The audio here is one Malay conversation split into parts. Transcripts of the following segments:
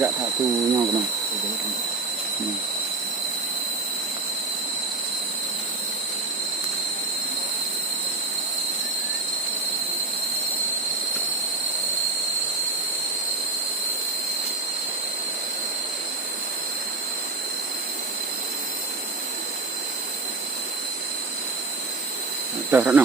agak satunya kena. Dah, Ratna.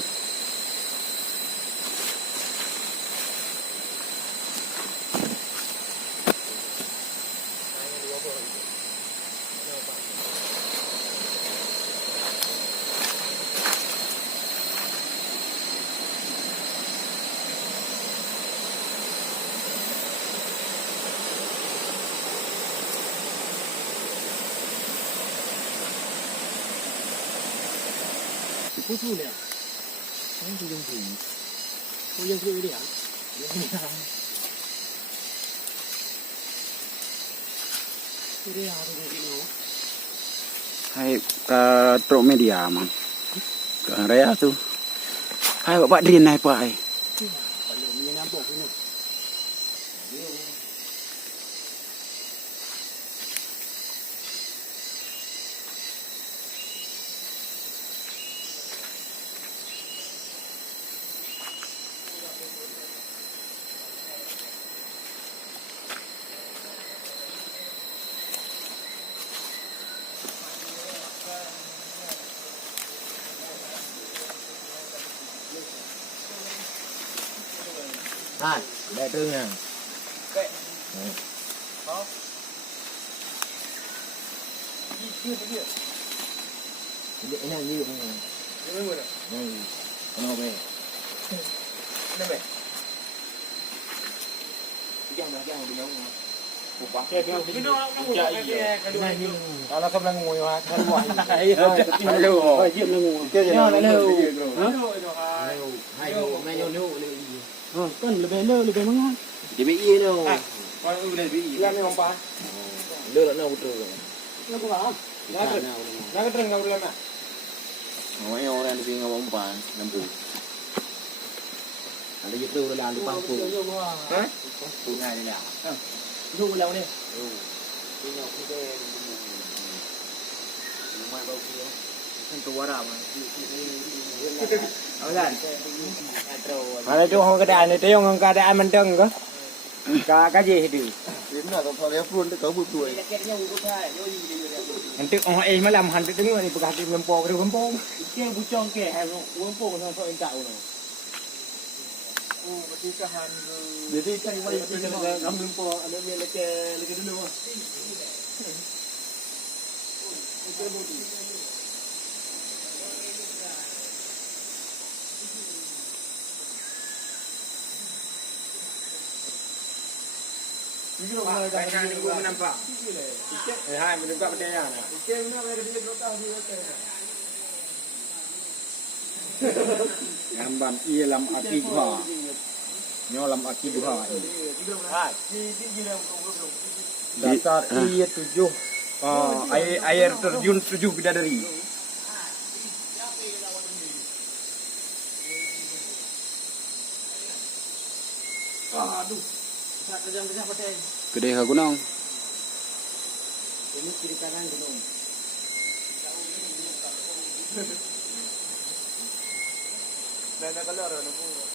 不住了，三十公斤，我也是有点，有点，有点啊，这个牛。 Hai ke truk media mang. Ke area tu. Hai bapak drin naik pak ai. Kalau ni nampak ni. Này, để tương nè. Cái. Đó. Chưa cái gì. Cái này như không. Như thế nào? Này. Nó về. Nó về. Jangan dia ngomong. Bukan. Kalau kau bilang ngomong apa? Kalau buat. Hello. Hello. Hello. Kan lebih mana? DBI tu. Kalau lebih lebih. Lah memang apa? Lu nak betul. Nak apa? Nak terang kau bilang nak. Orang orang lebih ngomong pan, lampu. Ada itu dalam di pangku. Hah? Pangku ni dia. Dulu bilang ni. Ini aku ke rumah bau dia. Kan tu warah mah. Awalan. Ada tu orang keadaan ni, tengok orang keadaan menteng ke? Cái gì thì được. Đến là có lẽ luôn có một tuổi. Nanti orang mới làm hành đứng rồi thì bạc thì làm po cái po. Cái bu chong kẻ hay uống po còn sao anh tạo rồi. Berarti kahan. Jadi kan mulai kita ngambil po ada dia leke dulu. Kan ni gua nampak. Hai mendekat pada yang. Okey, mana ada dia belakang dia okey. Gambar ialam akidha. Nyolam akidha ini. Ha, Dasar ia 7. Air terjun 7 bidadari. Aduh. Kejam-kejam pakai. Gede ke gunung? Ini kiri kanan gunung. Dah kalau ada